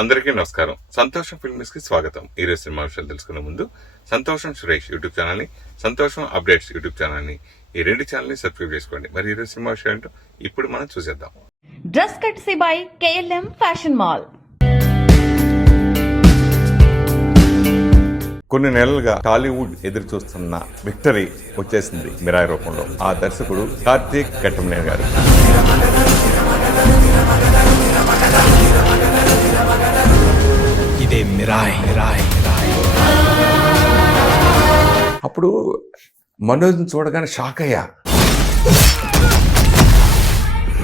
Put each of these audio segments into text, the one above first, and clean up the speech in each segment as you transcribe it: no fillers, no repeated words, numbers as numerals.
అందరికీ నమస్కారం. సంతోషం ఫిల్మ్స్ కి స్వాగతం. ఈరోజు సినిమా విషయాలు తెలుసుకునే ముందు సంతోషం సురేష్ యూట్యూబ్ ఛానల్ ని, సంతోషం అప్డేట్స్ యూట్యూబ్ ఛానల్ ని, ఈ రెండు ఛానల్ ని సబ్స్క్రైబ్ చేసుకోండి. మరి ఈరోజు సినిమా విషయాలు ఇప్పుడు మనం చూసేద్దాం. Dress కట్సీ by KLM fashion mall. కొన్ని నెలలుగా టాలీవుడ్ ఎదురు చూస్తున్న విక్టరీ వచ్చేసింది మిరాయి రూపంలో. ఆ దర్శకుడు కార్తీక్ ఘట్టమనేని గారు. ఇదే మిరాయి. అప్పుడు మనోజ్ని చూడగానే షాక్ అయ్యా.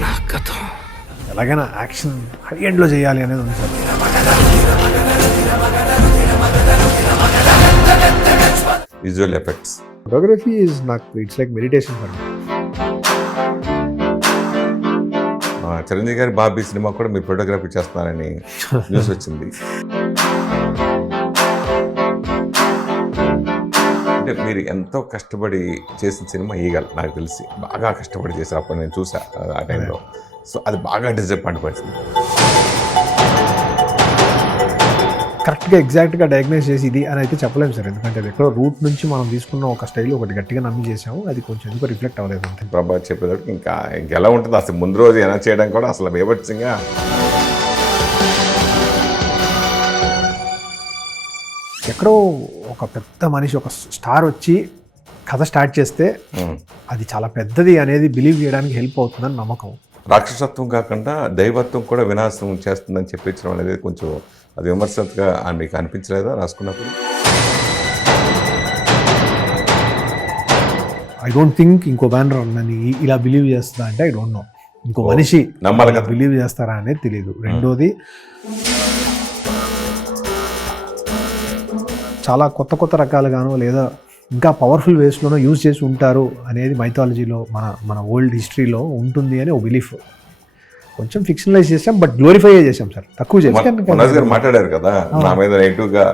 నా కథ ఎలాగైనా యాక్షన్ హై ఎండ్లో చేయాలి అనేది ఉంది sir. Visual effects, photography is నాకు it's like meditation for me. Chiranjeevi గారి బాబీ సినిమా కూడా మీరు ఫోటోగ్రఫీ చేస్తున్నారని న్యూస్ వచ్చింది. అంటే మీరు ఎంతో కష్టపడి చేసిన సినిమా ఈగల్, నాకు తెలిసి బాగా కష్టపడి చేశారు. అప్పుడు నేను చూసా ఆ టైంలో. సో అది బాగా డిసప్పాయింట్ పడుతుంది. కరెక్ట్గా ఎగ్జాక్ట్గా డయాగ్నైజ్ చేసి ఇది అని అయితే చెప్పలేము సార్. ఎందుకంటే అది ఎక్కడో రూట్ నుంచి మనం తీసుకున్న ఒక స్టైల్ ఒకటి గట్టిగా నమ్మి చేసాము. అది కొంచెం ఎందుకు రిఫ్లెక్ట్ అవ్వలేదు అంతే. ప్రభా చెప్పేటప్పుడు ఇంకెలా ఉంటుంది అసలు ముందు రోజు ఎలా చేయడం కూడా అసలు బేబత్సంగా. ఎక్కడో ఒక పెద్ద మనిషి, ఒక స్టార్ వచ్చి కథ స్టార్ట్ చేస్తే అది చాలా పెద్దది అనేది బిలీవ్ చేయడానికి హెల్ప్ అవుతుందని నమ్మకం. రాక్షసత్వం కాకుండా దైవత్వం కూడా వినాశం చేస్తుందని చెప్పించడం అనేది కొంచెం అది విమర్శగా మీకు అనిపించలేదా రాసుకున్నప్పుడు? ఐ డోంట్ థింక్ ఇంకో బ్యానర్ నన్ను ఇలా బిలీవ్ చేస్తుందా అంటే ఐ డోంట్ నో. ఇంకో మనిషి నమ్మాలి బిలీవ్ చేస్తారా అనేది తెలియదు. రెండోది చాలా కొత్త రకాలుగానో లేదా ఇంకా పవర్ఫుల్ వేస్లోనో యూజ్ చేసి ఉంటారు అనేది మైథాలజీలో మన ఓల్డ్ హిస్టరీలో ఉంటుంది అని ఒక బిలీఫ్. కొంచెం ఫిక్షనలైజ్ చేసాం, బట్ గ్లోరిఫై చేసాం సార్. తక్కువ చేసాం. మనోజ్ గారు మాట్లాడారు కదా, నా మీద నెగిటివ్గా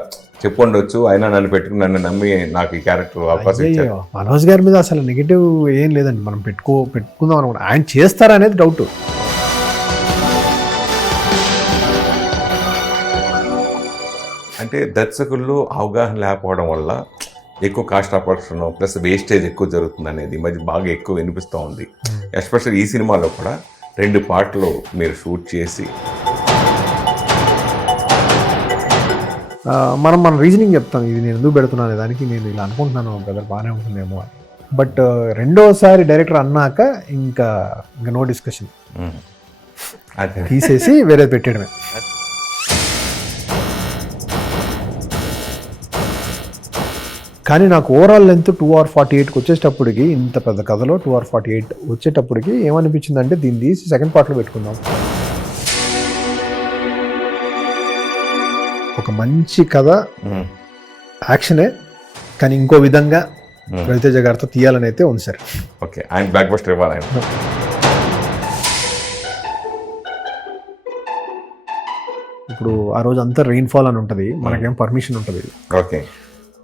చెప్పుండొచ్చు, అయినా నన్ను పెట్టుకుని నన్ను నమ్మి నాకు ఈ క్యారెక్టర్ అవకాశం ఇచ్చారు. మనోజ్ గారి మీద అసలు నెగిటివ్ ఏం లేదండి. మనం పెట్టుకుందాం అనుకుంటా, ఆయన చేస్తారనేది డౌట్. అంటే దర్శకుల్లో అవగాహన లేకపోవడం వల్ల ఎక్కువ cost of production plus wastage ఎక్కువ జరుగుతుంది అనేది ఈ మధ్య బాగా ఎక్కువ వినిపిస్తూ ఉంది. ఎస్పెషల్లీ ఈ సినిమాలో కూడా 2 పార్ట్లు మీరు షూట్ చేసి మన రీజనింగ్ చెప్తాం. ఇది నేను ఎందుకు పెడుతున్నాను దానికి, నేను ఇలా అనుకుంటున్నాను బ్రదర్ బాగానే ఉంటుందేమో అని. బట్ రెండోసారి డైరెక్టర్ అన్నాక ఇంకా నో డిస్కషన్, తీసేసి వేరే పెట్టేయడమే. కానీ నాకు ఓవరాల్ లెంత్ 2:48 వచ్చేటప్పటికి, ఇంత పెద్ద కథలో 2:48 వచ్చేటప్పటికి ఏమనిపించింది అంటే దీన్ని తీసి సెకండ్ పార్ట్లో పెట్టుకుందాం. ఒక మంచి కథ, యాక్షనే, కానీ ఇంకో విధంగా రవితేజ గారితో తీయాలని అయితే ఉంది సార్. ఓకే, ఆయన బ్లాక్ బస్టర్ ఇవ్వాలి ఆయన. ఇప్పుడు ఆ రోజు అంతా రెయిన్ఫాల్ అని ఉంటుంది, మనకేం పర్మిషన్ ఉంటుంది. ఓకే,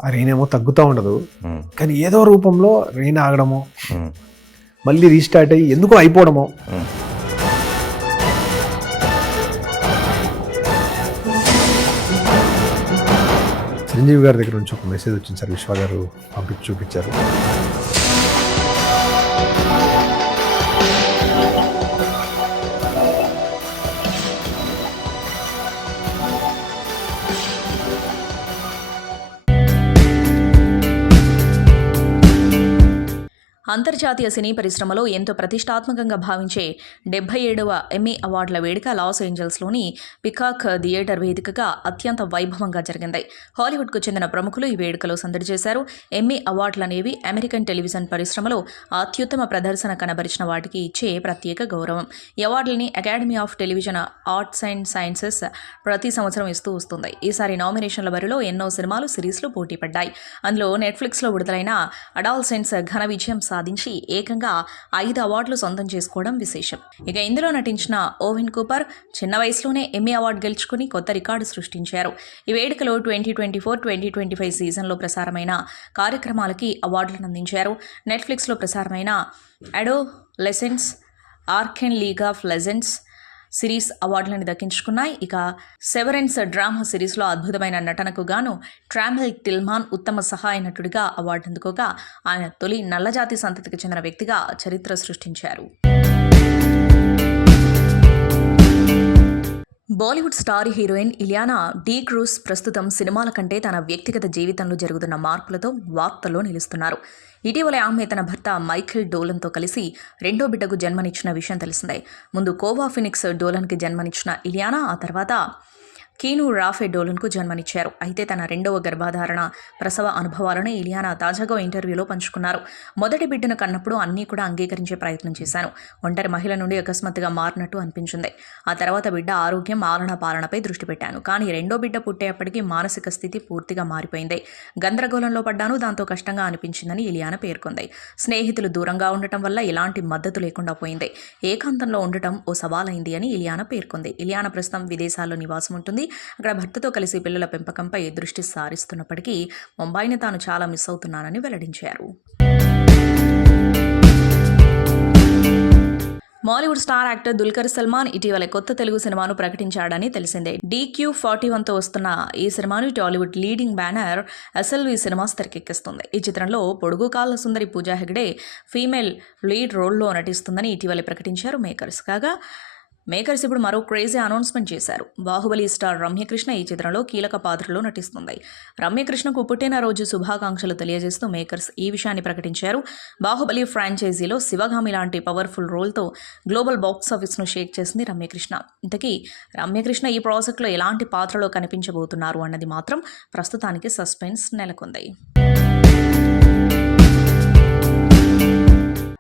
ఆ రెయిన్ ఏమో తగ్గుతూ ఉండదు, కానీ ఏదో రూపంలో రెయిన్ ఆగడమో మళ్ళీ రీస్టార్ట్ అయ్యి ఎందుకో అయిపోవడమో. చిరంజీవి గారి దగ్గర నుంచి ఒక మెసేజ్ వచ్చింది సార్. విశ్వ గారు చూపించారు. అంతర్జాతీయ సినీ పరిశ్రమలో ఎంతో ప్రతిష్టాత్మకంగా భావించే 77వ ఎమ్మీ అవార్డుల వేడుక లాస్ ఏంజల్స్లోని పికాక్ థియేటర్ వేదికగా అత్యంత వైభవంగా జరిగింది. హాలీవుడ్కు చెందిన ప్రముఖులు ఈ వేడుకలో సందడి చేశారు. ఎమ్మీ అవార్డులు అనేవి అమెరికన్ టెలివిజన్ పరిశ్రమలో అత్యుత్తమ ప్రదర్శన కనబరిచిన వాటికి ఇచ్చే ప్రత్యేక గౌరవం. ఈ అవార్డులని academy of television arts and sciences ప్రతి సంవత్సరం ఇస్తూ వస్తుంది. ఈసారి నామినేషన్ల బరిలో ఎన్నో సినిమాలు, సిరీస్లు పోటీ పడ్డాయి. అందులో నెట్ఫ్లిక్స్లో విడుదలైన అడాల్సెంట్స్ ఘన విజయం సాధించి ఏకంగా 5 అవార్డులు సొంతం చేసుకోవడం విశేషం. ఇక ఇందులో నటించిన ఓవెన్ కూపర్ చిన్న వయసులోనే ఎమ్మీ అవార్డు గెలుచుకుని కొత్త రికార్డు సృష్టించారు. ఈ వేడుకలో 2024-2025 సీజన్లో ప్రసారమైన కార్యక్రమాలకి అవార్డులను అందించారు. నెట్ఫ్లిక్స్లో ప్రసారమైన adolescents, Arcane league of legends, series అవార్డులను దక్కించుకున్నాయి. ఇక సెవరెన్స్ డ్రామా సిరీస్లో అద్భుతమైన నటనకు గాను ట్రామెల్ టిల్మాన్ ఉత్తమ సహాయ నటుడిగా అవార్డు అందుకోగా ఆయన తొలి నల్లజాతి సంతతికి చెందిన వ్యక్తిగా చరిత్ర సృష్టించారు. Bollywood star heroine Ileana D'Cruz ప్రస్తుతం సినిమాల కంటే తన వ్యక్తిగత జీవితంలో జరుగుతున్న మార్పులతో వార్తల్లో నిలుస్తున్నారు. ఇటీవల ఆమె తన భర్త మైఖేల్ డోలన్తో కలిసి రెండో బిడ్డకు జన్మనిచ్చిన విషయం తెలిసిందే. ముందు కోవా ఫినిక్స్ డోలన్కి జన్మనిచ్చిన ఇలియానా ఆ తర్వాత కీను రాఫే డోలన్కు జన్మనిచ్చారు. అయితే తన రెండవ గర్భధారణ ప్రసవ అనుభవాలను ఇలియానా తాజాగా ఇంటర్వ్యూలో పంచుకున్నారు. మొదటి బిడ్డను కన్నప్పుడు అన్నీ కూడా అంగీకరించే ప్రయత్నం చేశాను. ఒంటరి మహిళ నుండి అకస్మాత్తుగా మారినట్టు అనిపించింది. ఆ తర్వాత బిడ్డ ఆరోగ్యం, ఆలనా పాలనపై దృష్టి పెట్టాను. కానీ రెండో బిడ్డ పుట్టేప్పటికీ మానసిక స్థితి పూర్తిగా మారిపోయింది. గందరగోళంలో పడ్డాను. దాంతో కష్టంగా అనిపించిందని ఇలియానా పేర్కొంది. స్నేహితులు దూరంగా ఉండటం వల్ల ఎలాంటి మద్దతు లేకుండా పోయింది. ఏకాంతంలో ఉండటం ఓ సవాలైంది అని ఇలియానా పేర్కొంది. ఇలియానా ప్రస్తుతం విదేశాల్లో నివాసం ఉంటుంది. అక్కడ భర్తతో కలిసి పిల్లల పెంపకంపై దృష్టి సారిస్తున్నప్పటికీ ముంబైని తాను చాలా మిస్ అవుతున్నానని వెల్లడించారు. బాలీవుడ్ స్టార్ యాక్టర్ దుల్కర్ సల్మాన్ ఇటీవల కొత్త తెలుగు సినిమాను ప్రకటించాడని తెలిసిందే. DQ41తో వస్తున్న ఈ సినిమాను Tollywood leading banner SLV cinemas తెరకెక్కిస్తుంది. ఈ చిత్రంలో పొడుగు కాళ్ళ సుందరి పూజా హెగ్డే ఫీమేల్ లీడ్ రోల్లో నటిస్తుందని ఇటీవల ప్రకటించారు మేకర్స్. కాగా మేకర్స్ ఇప్పుడు మరో క్రేజీ అనౌన్స్మెంట్ చేశారు. బాహుబలి స్టార్ రమ్యకృష్ణ ఈ చిత్రంలో కీలక పాత్రలో నటిస్తుంది. రమ్యకృష్ణకు పుట్టినరోజు శుభాకాంక్షలు తెలియజేస్తూ మేకర్స్ ఈ విషయాన్ని ప్రకటించారు. బాహుబలి ఫ్రాంచైజీలో శివగామి లాంటి పవర్ఫుల్ రోల్తో గ్లోబల్ బాక్స్ ఆఫీస్ను షేక్ చేసింది రమ్యకృష్ణ. ఇంతకీ రమ్యకృష్ణ ఈ ప్రాజెక్టులో ఎలాంటి పాత్రలో కనిపించబోతున్నారు అన్నది మాత్రం ప్రస్తుతానికి సస్పెన్స్ నెలకొంది.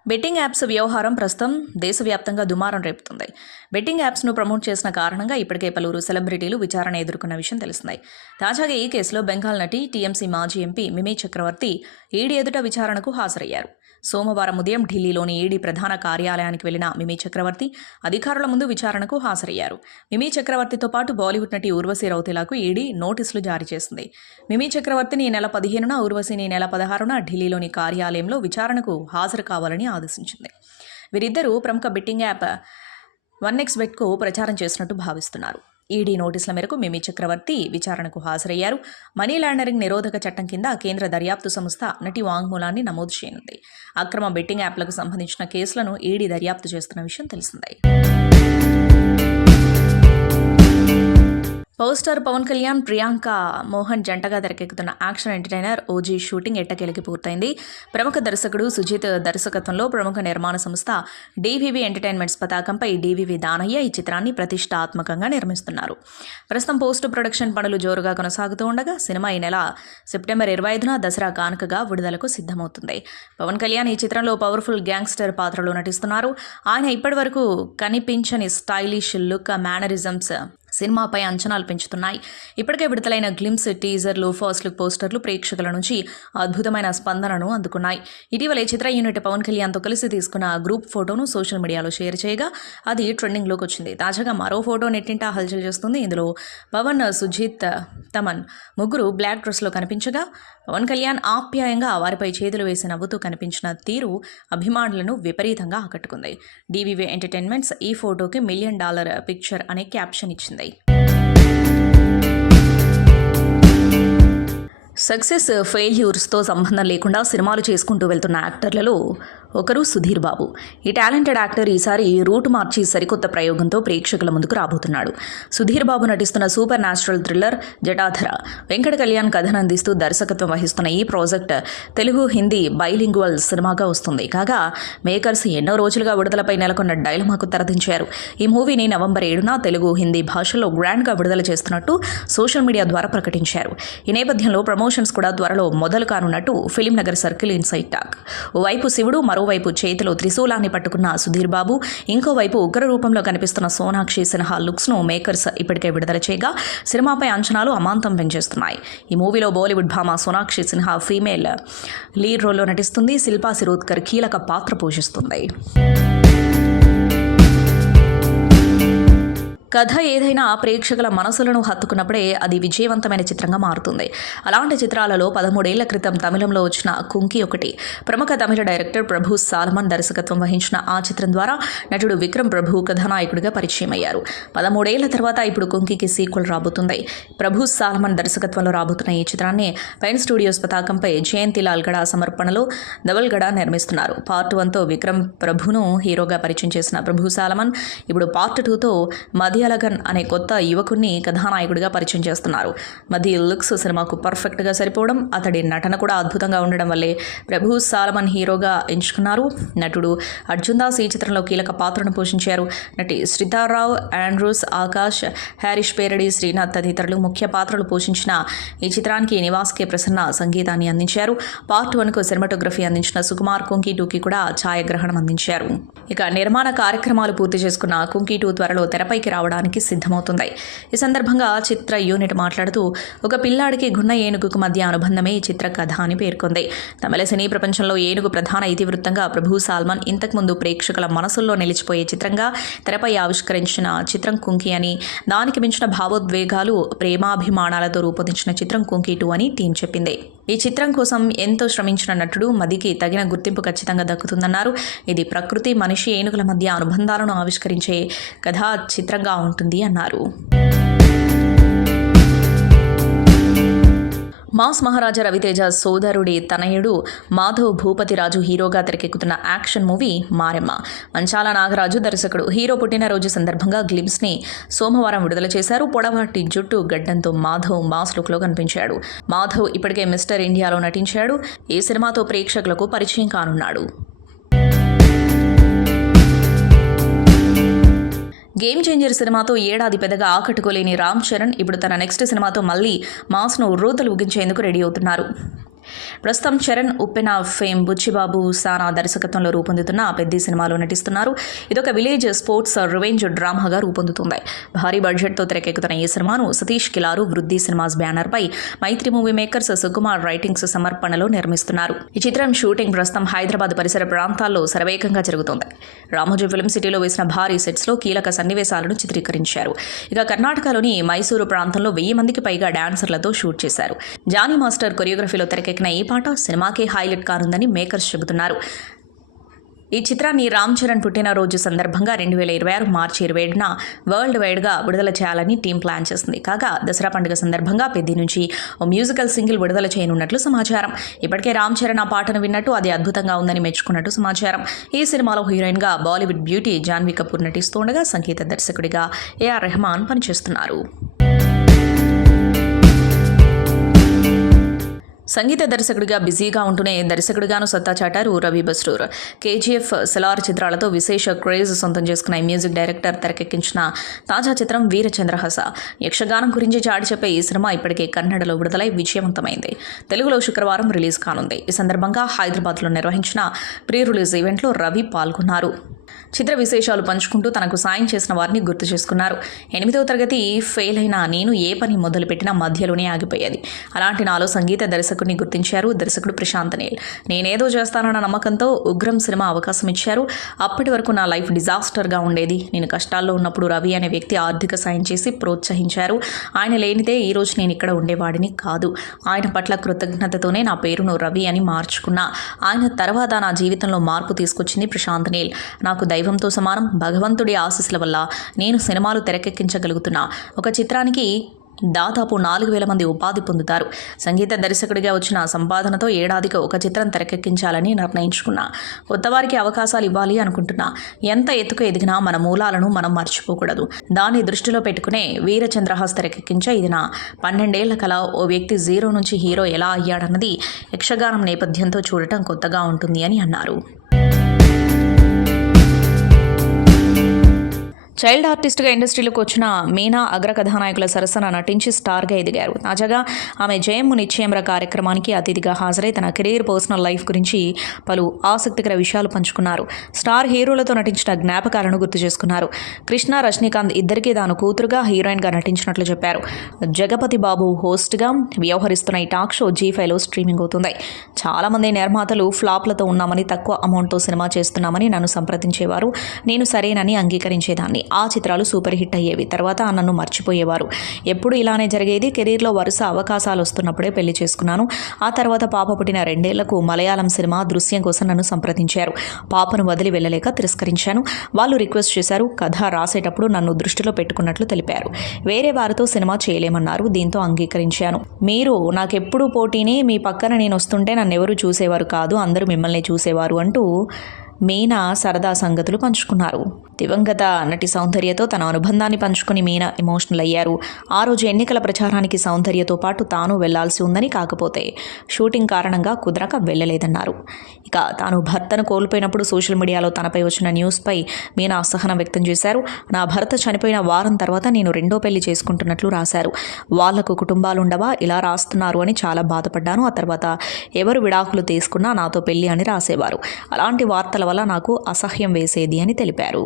బెట్టింగ్ యాప్స్ వ్యవహారం ప్రస్తుతం దేశవ్యాప్తంగా దుమారం రేపుతుంది. బెట్టింగ్ యాప్స్ను ప్రమోట్ చేసిన కారణంగా ఇప్పటికే పలువురు సెలబ్రిటీలు విచారణ ఎదుర్కొన్న విషయం తెలిసిందే. తాజాగా ఈ కేసులో బెంగాల్ నటి టీఎంసీ మాజీ ఎంపీ మిమీ చక్రవర్తి ఈడీ ఎదుట విచారణకు హాజరయ్యారు. సోమవారం ఉదయం ఢిల్లీలోని ఈడీ ప్రధాన కార్యాలయానికి వెళ్లిన మిమీ చక్రవర్తి అధికారుల ముందు విచారణకు హాజరయ్యారు. మిమీ చక్రవర్తితో పాటు బాలీవుడ్ నటి ఊర్వశి రౌతేలాకు ఈడీ నోటీసులు జారీ చేసింది. మిమీ చక్రవర్తిని ఈ నెల 15న, ఊర్వశిని నెల 16న ఢిల్లీలోని కార్యాలయంలో విచారణకు హాజరు కావాలని ఆదేశించింది. వీరిద్దరూ ప్రముఖ బెట్టింగ్ యాప్ 1xBetకు ప్రచారం చేసినట్టు భావిస్తున్నారు. ఈడీ నోటీసుల మేరకు మిమీ చక్రవర్తి విచారణకు హాజరయ్యారు. మనీ లాండరింగ్ నిరోధక చట్టం కింద కేంద్ర దర్యాప్తు సంస్థ నటి వాంగ్మూలాన్ని నమోదు చేయనుంది. అక్రమ బెట్టింగ్ యాప్లకు సంబంధించిన కేసులను ఈడీ దర్యాప్తు చేస్తున్న విషయం తెలిసిందే. పవర్ స్టార్ పవన్ కళ్యాణ్, ప్రియాంక మోహన్ జంటగా తెరకెక్కుతున్న యాక్షన్ ఎంటర్టైనర్ ఓజీ షూటింగ్ ఎట్టకేలకి పూర్తయింది. ప్రముఖ దర్శకుడు సుజిత్ దర్శకత్వంలో ప్రముఖ నిర్మాణ సంస్థ DVV ఎంటర్టైన్మెంట్స్ పతాకంపై DVV దానయ్య ఈ చిత్రాన్ని ప్రతిష్టాత్మకంగా నిర్మిస్తున్నారు. ప్రస్తుతం పోస్ట్ ప్రొడక్షన్ పనులు జోరుగా కొనసాగుతూ ఉండగా సినిమా ఈ నెల సెప్టెంబర్ 25న దసరా కానుకగా విడుదలకు సిద్ధమవుతుంది. పవన్ కళ్యాణ్ ఈ చిత్రంలో పవర్ఫుల్ గ్యాంగ్స్టర్ పాత్రలో నటిస్తున్నారు. ఆయన ఇప్పటివరకు కనిపించని స్టైలిష్ లుక్, మేనరిజమ్స్ సినిమాపై అంచనాలు పెంచుతున్నాయి. ఇప్పటికే విడుదలైన గ్లిమ్స్, టీజర్లు, ఫస్ట్ లుక్ పోస్టర్లు ప్రేక్షకుల నుంచి అద్భుతమైన స్పందనను అందుకున్నాయి. ఇటీవల చిత్ర యూనిట్ పవన్ కళ్యాణ్తో కలిసి తీసుకున్న గ్రూప్ ఫోటోను సోషల్ మీడియాలో షేర్ చేయగా అది ట్రెండింగ్లోకి వచ్చింది. తాజాగా మరో ఫోటో నెట్టింటా హల్చల్ చేస్తుంది. ఇందులో పవన్, సుజిత్, తమన్ ముగ్గురు బ్లాక్ డ్రెస్లో కనిపించగా పవన్ కళ్యాణ్ ఆప్యాయంగా వారిపై చేతులు వేసి నవ్వుతూ కనిపించిన తీరు అభిమానులను విపరీతంగా ఆకట్టుకుంది. DVV ఎంటర్టైన్మెంట్స్ ఈ ఫోటోకి $1 మిలియన్ పిక్చర్ అనే క్యాప్షన్ ఇచ్చింది. సక్సెస్, ఫెయిల్యూర్స్తో సంబంధం లేకుండా సినిమాలు చేసుకుంటూ వెళ్తున్న యాక్టర్లలో ఒకరు సుధీర్ బాబు. ఈ టాలెంటెడ్ యాక్టర్ ఈసారి రూట్ మార్చి సరికొత్త ప్రయోగంతో ప్రేక్షకుల ముందుకు రాబోతున్నాడు. సుధీర్ బాబు నటిస్తున్న supernatural thriller Jatadhara Venkata Kalyan కథను అందిస్తూ దర్శకత్వం వహిస్తున్న ఈ ప్రాజెక్ట్ తెలుగు, హిందీ బైలింగ్వల్ సినిమాగా వస్తుంది. కాగా మేకర్స్ ఎన్నో రోజులుగా విడుదలపై నెలకొన్న డైలమాకు తెరదించారు. ఈ మూవీని నవంబర్ 7న తెలుగు, హిందీ భాషల్లో గ్రాండ్గా విడుదల చేస్తున్నట్టు సోషల్ మీడియా ద్వారా ప్రకటించారు. ఈ నేపథ్యంలో ప్రమోషన్స్ కూడా త్వరలో మొదలు కానున్నట్టు film Nagar circle inside talk. ఓవైపు శివుడు, మరోవైపు చేతిలో త్రిశూలాన్ని పట్టుకున్న సుధీర్ బాబు, ఇంకోవైపు ఉగ్ర రూపంలో కనిపిస్తున్న సోనాక్షి సిన్హా లుక్స్ను మేకర్స్ ఇప్పటికే విడుదల చేయగా సినిమాపై అంచనాలు అమాంతం పెంచేస్తున్నాయి. ఈ మూవీలో బాలీవుడ్ భామ సోనాక్షి సిన్హా ఫీమేల్ లీడ్ రోల్లో నటిస్తుంది. శిల్పా శిరోద్కర్ కీలక పాత్ర పోషిస్తుంది. కథ ఏదైనా ప్రేక్షకుల మనసులను హత్తుకున్నప్పుడే అది విజయవంతమైన చిత్రంగా మారుతుంది. అలాంటి చిత్రాలలో 13 ఏళ్ల క్రితం తమిళంలో వచ్చిన కుంకి ఒకటి. ప్రముఖ తమిళ డైరెక్టర్ ప్రభు సాల్మన్ దర్శకత్వం వహించిన ఆ చిత్రం ద్వారా నటుడు విక్రమ్ ప్రభు కథానాయకుడిగా పరిచయం అయ్యారు. 13 ఏళ్ల తర్వాత ఇప్పుడు కుంకికి సీక్వెల్ రాబోతుంది. ప్రభు సాల్మన్ దర్శకత్వంలో రాబోతున్న ఈ చిత్రాన్ని పెన్ స్టూడియోస్ పతాకంపై జయంతిలాల్ గడ సమర్పణలో ధవల్ గడ నిర్మిస్తున్నారు. పార్ట్ 1తో విక్రమ్ ప్రభును హీరోగా పరిచయం చేసిన ప్రభు సాల్మన్ ఇప్పుడు పార్ట్ 2తో మధ్యలగన్ అనే కొత్త యువకుడిని కథానాయకుడిగా పరిచయం చేస్తున్నారు. మధ్య లుక్స్ సినిమాకు పర్ఫెక్ట్గా సరిపోవడం, అతడి నటన కూడా అద్భుతంగా ఉండడం వల్లే ప్రభు సాల్మన్ హీరోగా ఎంచుకున్నారు. నటుడు అర్జున్ దాస్ ఈ చిత్రంలో కీలక పాత్రను పోషించారు. నటి శ్రీతారావు, ఆండ్రూస్, ఆకాష్, హ్యారిష్ పేరడి, శ్రీనాథ్ తదితరులు ముఖ్య పాత్రలు పోషించిన ఈ చిత్రానికి నివాస్ కే ప్రసన్న సంగీతాన్ని అందించారు. పార్ట్ 1కు సినిమాటోగ్రఫీ అందించిన సుకుమార్ కుంకి 2కి కూడా ఛాయాగ్రహణం అందించారు. ఇక నిర్మాణ కార్యక్రమాలు పూర్తి చేసుకున్న కుంకి 2 త్వరలో తెరపైకి రావడానికి సిద్ధమవుతుంది. ఈ సందర్భంగా చిత్ర యూనిట్ మాట్లాడుతూ ఒక పిల్లాడికి గున్న ఏనుగుకు మధ్య అనుబంధమే ఈ చిత్ర కథ అని పేర్కొంది. తమిళ సినీ ప్రపంచంలో ఏనుగు ప్రధాన ఇతివృత్తంగా ప్రభు సాల్మన్ ఇంతకుముందు ప్రేక్షకుల మనసుల్లో నిలిచిపోయే చిత్రంగా తెరపై ఆవిష్కరించిన చిత్రం కుంకి అని, దానికి మించిన భావోద్వేగాలు, ప్రేమాభిమానాలతో రూపొందించిన చిత్రం కుంకి 2 అని టీం చెప్పింది. ఈ చిత్రం కోసం ఎంతో శ్రమించిన నటుడు మదికి తగిన గుర్తింపు ఖచ్చితంగా దక్కుతుందన్నారు. ఇది ప్రకృతి, మనిషి, ఏనుగుల మధ్య అనుబంధాలను ఆవిష్కరించే కథా చిత్రంగా ఉంటుంది అన్నారు. మాస్ మహారాజా రవితేజ సోదరుడి తనయుడు మాధవ్ భూపతిరాజు హీరోగా తెరకెక్కుతున్న యాక్షన్ మూవీ మారెమ్మ. మంచాల నాగరాజు దర్శకుడు. హీరో పుట్టినరోజు సందర్భంగా గ్లిమ్స్ని సోమవారం విడుదల చేశారు. పొడవాటి జుట్టు గడ్డంతో మాధవ్ మాస్ లుక్లో కనిపించాడు. మాధవ్ ఇప్పటికే మిస్టర్ ఇండియాలో నటించాడు. ఈ సినిమాతో ప్రేక్షకులకు పరిచయం కానున్నాడు. గేమ్ చేంజర్ సినిమాతో ఏడాది పెద్దగా ఆకట్టుకోలేని రామ్ చరణ్ ఇప్పుడు తన నెక్స్ట్ సినిమాతో మళ్ళీ మాస్ను ఉర్రూతలు ఊగించేందుకు రెడీ అవుతున్నారు. ప్రస్తుతం చరణ్ ఉప్పెన ఫేమ్ బుచ్చిబాబు సానా దర్శకత్వంలో రూపొందుతున్న పెద్ద సినిమాలో నటిస్తున్నారు. ఇదొక విలేజ్ స్పోర్ట్స్ రివెంజ్ డ్రామాగా రూపొందుతుంది. భారీ బడ్జెట్తో తెరకెక్కుతున్న ఈ సినిమాను సతీష్ కిలారు వృద్ధి సినిమాస్ బ్యానర్పై మైత్రి మూవీ మేకర్స్ సుకుమార్ రైటింగ్స్ సమర్పణలో నిర్మిస్తున్నారు. ఈ చిత్రం షూటింగ్ ప్రస్తుతం హైదరాబాద్ పరిసర ప్రాంతాల్లో శరవేగంగా జరుగుతోంది. రామోజీ ఫిల్మ్ సిటీలో వేసిన భారీ సెట్స్లో కీలక సన్నివేశాలను చిత్రీకరించారు. ఇక కర్ణాటకలోని మైసూరు ప్రాంతంలో 1000 మందికి పైగా డాన్సర్లతో షూట్ చేశారు. జానీ మాస్టర్ కొరియోగ్రఫీలో తెరకెక్కిన ఈ పాట సినిమాకే హైలైట్ కానుందని మేకర్స్ చెబుతున్నారు. ఈ చిత్రాన్ని రామ్ చరణ్ పుట్టినరోజు సందర్భంగా 2026 మార్చి 27న వరల్డ్ వైడ్గా విడుదల చేయాలని టీం ప్లాన్ చేస్తుంది. కాగా దసరా పండుగ సందర్భంగా పెద్ది నుంచి ఓ మ్యూజికల్ సింగిల్ విడుదల చేయనున్నట్లు సమాచారం. ఇప్పటికే రామ్ చరణ్ ఆ పాటను విన్నట్టు అది అద్భుతంగా ఉందని మెచ్చుకున్నట్టు సమాచారం. ఈ సినిమాలో హీరోయిన్గా బాలీవుడ్ బ్యూటీ జాన్వీ కపూర్ నటిస్తుండగా సంగీత దర్శకుడిగా ఏఆర్ రెహమాన్ పనిచేస్తున్నారు. సంగీత దర్శకుడిగా బిజీగా ఉంటూనే దర్శకుడిగాను సత్తా చాటారు రవి బస్రూర్. కేజీఎఫ్, సెలార్ చిత్రాలతో విశేష క్రేజ్ సొంతం చేసుకున్న మ్యూజిక్ డైరెక్టర్ తెరకెక్కించిన తాజా చిత్రం వీరచంద్రహాస. యక్షగానం గురించి చాటి చెప్పే ఈ సినిమా ఇప్పటికే కన్నడలో విడుదలై విజయవంతమైంది. తెలుగులో శుక్రవారం రిలీజ్ కానుంది. ఈ సందర్భంగా హైదరాబాద్లో నిర్వహించిన ప్రీ రిలీజ్ ఈవెంట్లో రవి పాల్గొన్నారు. చిత్ర విశేషాలు పంచుకుంటూ తనకు సాయం చేసిన వారిని గుర్తు చేసుకున్నారు. 8వ తరగతి ఫెయిల్ అయిన నేను ఏ పని మొదలుపెట్టినా మధ్యలోనే ఆగిపోయేది. అలాంటి నాలో సంగీత దర్శకుడిని గుర్తించారు దర్శకుడు ప్రశాంత్ నీల్. నేనేదో చేస్తానన్న నమ్మకంతో ఉగ్రం సినిమా అవకాశం ఇచ్చారు. అప్పటి వరకు నా లైఫ్ డిజాస్టర్గా ఉండేది. నేను కష్టాల్లో ఉన్నప్పుడు రవి అనే వ్యక్తి ఆర్థిక సాయం చేసి ప్రోత్సహించారు. ఆయన లేనిదే ఈరోజు నేను ఇక్కడ ఉండేవాడిని కాదు. ఆయన పట్ల కృతజ్ఞతతోనే నా పేరును రవి అని మార్చుకున్నా. ఆయన తర్వాత నా జీవితంలో మార్పు తీసుకొచ్చింది ప్రశాంత్ నీల్. నాకు దైవంతో సమానం. భగవంతుడి ఆశీస్సుల వల్ల నేను సినిమాలు తెరకెక్కించగలుగుతున్నా. ఒక చిత్రానికి దాదాపు 4000 మంది ఉపాధి పొందుతారు. సంగీత దర్శకుడిగా వచ్చిన సంపాదనతో ఏడాదికి ఒక చిత్రం తెరకెక్కించాలని నిర్ణయించుకున్నా. కొత్త వారికి అవకాశాలు ఇవ్వాలి అనుకుంటున్నా. ఎంత ఎత్తుకు ఎదిగినా మన మూలాలను మనం మర్చిపోకూడదు. దాన్ని దృష్టిలో పెట్టుకునే వీరచంద్రహాస్ తెరకెక్కించే ఇది నా 12 ఏళ్ల కల. ఓ వ్యక్తి జీరో నుంచి హీరో ఎలా అయ్యాడన్నది యక్షగానం నేపథ్యంతో చూడటం కొత్తగా ఉంటుంది అని అన్నారు. చైల్డ్ ఆర్టిస్ట్గా ఇండస్ట్రీలోకి వచ్చిన మీనా అగ్ర కథానాయకుల సరసన నటించి స్టార్గా ఎదిగారు. తాజాగా ఆమె జయమ్ము నిశ్చయంర కార్యక్రమానికి అతిథిగా హాజరై తన కెరీర్, పర్సనల్ లైఫ్ గురించి పలు ఆసక్తికర విషయాలు పంచుకున్నారు. స్టార్ హీరోలతో నటించిన జ్ఞాపకాలను గుర్తు చేసుకున్నారు. కృష్ణ, రజనీకాంత్ ఇద్దరికీ తాను కూతురుగా హీరోయిన్గా నటించినట్లు చెప్పారు. జగపతి బాబు హోస్ట్గా వ్యవహరిస్తున్న ఈ టాక్ షో G5లో స్ట్రీమింగ్ అవుతుంది. చాలామంది నిర్మాతలు ఫ్లాప్లతో ఉన్నామని, తక్కువ అమౌంట్తో సినిమా చేస్తున్నామని నన్ను సంప్రదించేవారు. నేను సరేనని అంగీకరించేదాన్ని. ఆ చిత్రాలు సూపర్ హిట్ అయ్యేవి. తర్వాత నన్ను మర్చిపోయేవారు. ఎప్పుడు ఇలానే జరిగేది. కెరీర్లో వరుస అవకాశాలు వస్తున్నప్పుడే పెళ్లి చేసుకున్నాను. ఆ తర్వాత పాప పుట్టిన 2 ఏళ్లకు మలయాళం సినిమా దృశ్యం కోసం నన్ను సంప్రదించారు. పాపను వదిలి వెళ్ళలేక తిరస్కరించాను. వాళ్ళు రిక్వెస్ట్ చేశారు. కథ రాసేటప్పుడు నన్ను దృష్టిలో పెట్టుకున్నట్లు తెలిపారు. వేరే వారితో సినిమా చేయలేమన్నారు. దీంతో అంగీకరించాను. మీరు నాకెప్పుడు పోటీనే, మీ పక్కన నేను వస్తుంటే నన్నెవరూ చూసేవారు కాదు, అందరూ మిమ్మల్ని చూసేవారు అంటూ మీనా సరదా సంగతులు పంచుకున్నారు. దివంగత నటి సౌందర్యతో తన అనుబంధాన్ని పంచుకుని మీనా ఎమోషనల్ అయ్యారు. ఆ రోజు ఎన్నికల ప్రచారానికి సౌందర్యతో పాటు తాను వెళ్లాల్సి ఉందని, కాకపోతే షూటింగ్ కారణంగా కుదరక వెళ్ళలేదన్నారు. ఇక తాను భర్తను కోల్పోయినప్పుడు సోషల్ మీడియాలో తనపై వచ్చిన న్యూస్పై మీనా అసహనం వ్యక్తం చేశారు. నా భర్త చనిపోయిన వారం తర్వాత నేను 2వ పెళ్లి చేసుకుంటున్నట్లు రాశారు. వాళ్లకు కుటుంబాలుండవా, ఇలా రాస్తున్నారు అని చాలా బాధపడ్డాను. ఆ తర్వాత ఎవరు విడాకులు తీసుకున్నా నాతో పెళ్లి అని రాసేవారు. అలాంటి వార్తల వల్ల నాకు అసహ్యం వేసేది అని తెలిపారు.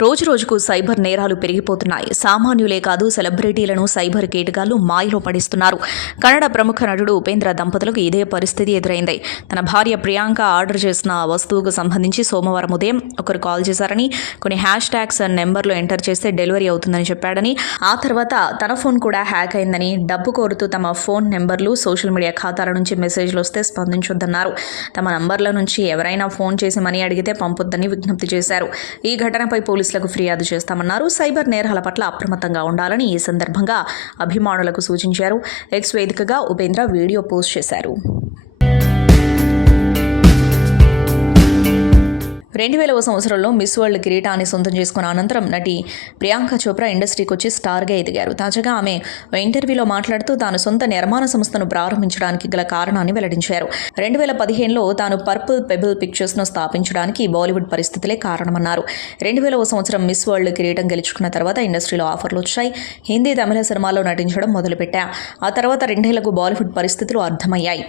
రోజురోజుకు సైబర్ నేరాలు పెరిగిపోతున్నాయి. సామాన్యులే కాదు, సెలబ్రిటీలను సైబర్ కేటగాళ్లు మాయలో పడిస్తున్నారు. కన్నడ ప్రముఖ నటుడు ఉపేంద్ర దంపతులకు ఇదే పరిస్థితి ఎదురైంది. తన భార్య ప్రియాంక ఆర్డర్ చేసిన వస్తువుకు సంబంధించి సోమవారం ఉదయం ఒకరు కాల్ చేశారని, కొన్ని హ్యాష్ ట్యాగ్స్ నెంబర్లు ఎంటర్ చేస్తే డెలివరీ అవుతుందని చెప్పాడని, ఆ తర్వాత తన ఫోన్ కూడా హ్యాక్ అయిందని, డబ్బు కోరుతూ తమ ఫోన్ నెంబర్లు, సోషల్ మీడియా ఖాతాల నుంచి మెసేజ్లు వస్తే స్పందించొద్దన్నారు. తమ నంబర్ల నుంచి ఎవరైనా ఫోన్ చేసి మనీ అడిగితే పంపొద్దని విజ్ఞప్తి చేశారు. ఈ ఘటనపై పోలీసులకు ఫిర్యాదు చేస్తామన్నారు. సైబర్ నేరాల పట్ల అప్రమత్తంగా ఉండాలని ఈ సందర్భంగా అభిమానులకు సూచించారు. ఎక్స్ వేదికగా ఉపేంద్ర వీడియో పోస్ట్ చేశారు. 2000వ సంవత్సరంలో మిస్ వరల్డ్ కిరీటాన్ని సొంతం చేసుకున్న అనంతరం నటి ప్రియాంక చోప్రా ఇండస్ట్రీకి వచ్చి స్టార్గా ఎదిగారు. తాజాగా ఆమె ఇంటర్వ్యూలో మాట్లాడుతూ తాను సొంత నిర్మాణ సంస్థను ప్రారంభించడానికి గల కారణాన్ని వెల్లడించారు. 2015లో తాను పర్పుల్ పెబుల్ పిక్చర్స్ను స్థాపించడానికి బాలీవుడ్ పరిస్థితులే కారణమన్నారు. 2000వ సంవత్సరం మిస్ వరల్డ్ కిరీటం గెలుచుకున్న తర్వాత ఇండస్ట్రీలో ఆఫర్లు వచ్చాయి. హిందీ, తమిళ సినిమాల్లో నటించడం మొదలుపెట్టా. ఆ తర్వాత 2 ఏళ్లకు బాలీవుడ్ పరిస్థితులు అర్థమయ్యాయి.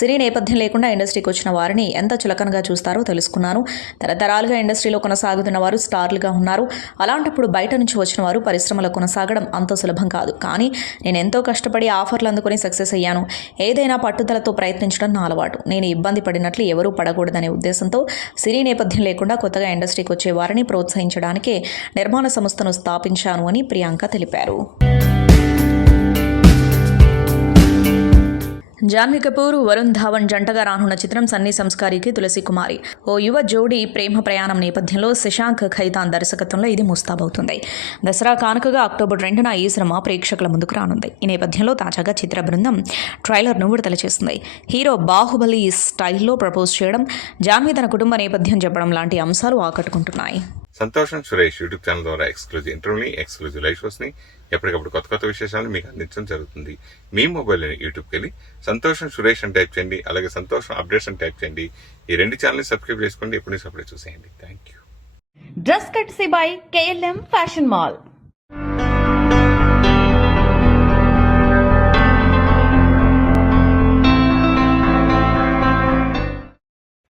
సినీ నేపథ్యం లేకుండా ఇండస్ట్రీకి వచ్చిన వారిని ఎంత చులకనగా చూస్తారో తెలుసుకున్నాను. తరతరాలుగా ఇండస్ట్రీలో కొనసాగుతున్న వారు స్టార్లుగా ఉన్నారు. అలాంటప్పుడు బయట నుంచి వచ్చిన వారు పరిశ్రమలో కొనసాగడం అంత సులభం కాదు. కానీ నేను ఎంతో కష్టపడి ఆఫర్లు అందుకుని సక్సెస్ అయ్యాను. ఏదైనా పట్టుదలతో ప్రయత్నించడం నా అలవాటు. నేను ఇబ్బంది పడినట్లు ఎవరూ పడకూడదనే ఉద్దేశంతో సినీ నేపథ్యం లేకుండా కొత్తగా ఇండస్ట్రీకి వచ్చే వారిని ప్రోత్సహించడానికే నిర్మాణ సంస్థను స్థాపించాను అని ప్రియాంక తెలిపారు. జాన్వీ కపూర్, వరుణ్ ధావన్ జంటగా రానున్న చిత్రం సన్నీ సంస్కారికి తులసి కుమారి. ఓ యువ జోడీ ప్రేమ ప్రయాణం నేపథ్యంలో శశాంక్ ఖైతాన్ దర్శకత్వంలో ఇది ముస్తాబవుతుంది. దసరా కానుకగా అక్టోబర్ 2న ఈ సినిమా ప్రేక్షకుల ముందుకు రానుంది. ఈ నేపథ్యంలో తాజాగా చిత్ర బృందం ట్రైలర్ను విడుదల చేసింది. హీరో బాహుబలి స్టైల్లో ప్రపోజ్ చేయడం, జాన్వీ తన కుటుంబ నేపథ్యం చెప్పడం లాంటి అంశాలు ఆకట్టుకుంటున్నాయి. సంతోషం సురేష్ యూట్యూబ్ ఛానల్ ద్వారా ఎక్స్క్లూజివ్ ఇంటర్వ్యూని, ఎక్స్క్లూజివ్ లైవ్ షోస్ని, ఎప్పటికప్పుడు కొత్త విశేషాలను మీకు అందించడం జరుగుతుంది. మీ మొబైల్ యూట్యూబ్కి వెళ్ళి సంతోషం సురేష్ అని టైప్ చేయండి. అలాగే సంతోషం అప్డేట్స్ అని టైప్ చేయండి. ఈ 2 ఛానల్ని సబ్స్క్రైబ్ చేసుకోండి. ఎప్పుడు అప్పుడే చూసేయండి. Thank you. Dress కట్సీ by KLM fashion mall.